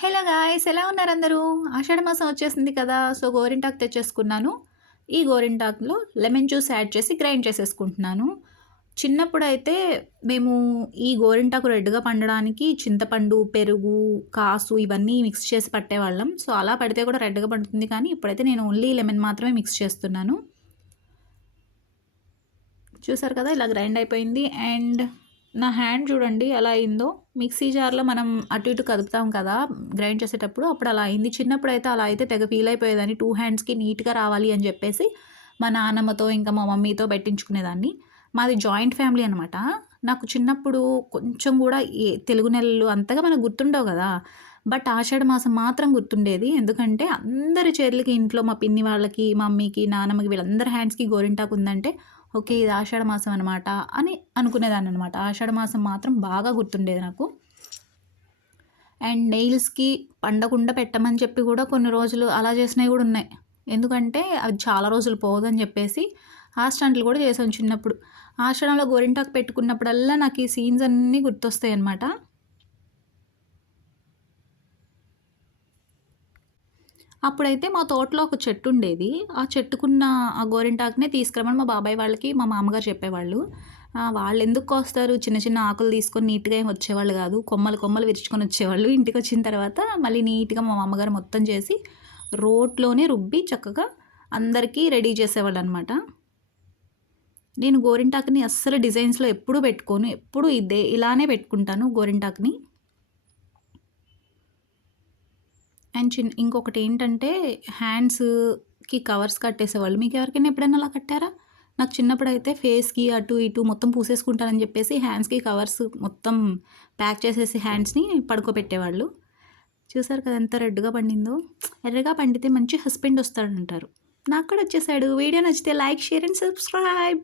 Hello guys ఎలా ఉన్నారు అందరూ? ఆషాఢ మాసం వచ్చేసింది కదా సో గోరింటాకు తెచ్చేసుకున్నాను. ఈ గోరింటాకులో లెమన్ జ్యూస్ యాడ్ చేసి గ్రైండ్ చేసేసుకుంటున్నాను. చిన్నప్పుడు అయితే మేము ఈ గోరింటాకు రెడ్గా పండడానికి చింతపండు పెరుగు కాసు ఇవన్నీ మిక్స్ చేసి పట్టేవాళ్ళం. సో అలా పడితే కూడా రెడ్గా పండుతుంది కానీ ఇప్పుడైతే నేను ఓన్లీ లెమన్ మాత్రమే మిక్స్ చేస్తున్నాను. చూసారు కదా ఇలా గ్రైండ్ అయిపోయింది. అండ్ నా హ్యాండ్ చూడండి ఎలా అయిందో. మిక్సీ జార్లో మనం అటు ఇటు కదుపుతాం కదా గ్రైండ్ చేసేటప్పుడు అప్పుడు అలా అయింది. చిన్నప్పుడు అయితే అలా అయితే తెగ ఫీల్ అయిపోయేదాన్ని. టూ హ్యాండ్స్కి నీట్గా రావాలి అని చెప్పేసి మా నాన్నమ్మతో ఇంకా మా మమ్మీతో పెట్టించుకునేదాన్ని. మాది జాయింట్ ఫ్యామిలీ అనమాట నాకు చిన్నప్పుడు కొంచెం కూడా ఏ తెలుగు నెలలు అంతగా మనకు గుర్తుండవు కదా. బట్ ఆషాఢ మాసం మాత్రం గుర్తుండేది. ఎందుకంటే అందరి చేతులకి ఇంట్లో మా పిన్ని వాళ్ళకి మమ్మీకి నాన్నమ్మకి వీళ్ళందరి హ్యాండ్స్కి గోరింటాకు ఉందంటే ఓకే ఇది ఆషాఢ మాసం అనమాట అని అనుకునేదాన్ని అనమాట ఆషాఢ మాసం మాత్రం బాగా గుర్తుండేది నాకు. అండ్ నెయిల్స్కి పండకుండా పెట్టమని చెప్పి కూడా కొన్ని రోజులు అలా చేసినవి కూడా ఉన్నాయి. ఎందుకంటే అది చాలా రోజులు పోదని చెప్పేసి ఆస్టాంట్లు కూడా చేసాను చిన్నప్పుడు. ఆషాఢంలో గోరింటాకు పెట్టుకున్నప్పుడల్లా నాకు ఈ సీన్స్ అన్నీ గుర్తొస్తాయి అనమాట అప్పుడైతే మా తోటలో ఒక చెట్టు ఉండేది ఆ చెట్టుకున్న ఆ గోరింటాకునే తీసుకురమని మా బాబాయ్ వాళ్ళకి మా మామగారు చెప్పేవాళ్ళు. వాళ్ళు ఎందుకు వస్తారు చిన్న చిన్న ఆకులు తీసుకొని నీట్గా ఏం వచ్చేవాళ్ళు కాదు. కొమ్మలు కొమ్మలు విరుచుకొని వచ్చేవాళ్ళు ఇంటికి వచ్చిన తర్వాత. మళ్ళీ నీట్గా మా మామగారు మొత్తం చేసి రోట్లోనే రుబ్బి చక్కగా అందరికీ రెడీ చేసేవాళ్ళు అనమాట నేను గోరింటాకుని అస్సలు డిజైన్స్లో ఎప్పుడూ పెట్టుకోను. ఎప్పుడూ ఇదే ఇలానే పెట్టుకుంటాను గోరింటాకుని. అండ్ చిన్న ఇంకొకటి ఏంటంటే హ్యాండ్స్కి కవర్స్ కట్టేసేవాళ్ళు. మీకు ఎవరికైనా ఎప్పుడైనా అలా కట్టారా? నాకు చిన్నప్పుడు అయితే ఫేస్కి అటు ఇటు మొత్తం పూసేసుకుంటారని చెప్పేసి హ్యాండ్స్కి కవర్స్ మొత్తం ప్యాక్ చేసేసి హ్యాండ్స్ని పడుకోబెట్టేవాళ్ళు. చూసారు కదా ఎంత రెడ్గా పండిందో? ఎర్రగా పండితే మంచి హస్బెండ్ వస్తాడంటారు. నాకు కూడా వచ్చేసాడు. వీడియో నచ్చితే లైక్ షేర్ అండ్ సబ్స్క్రైబ్.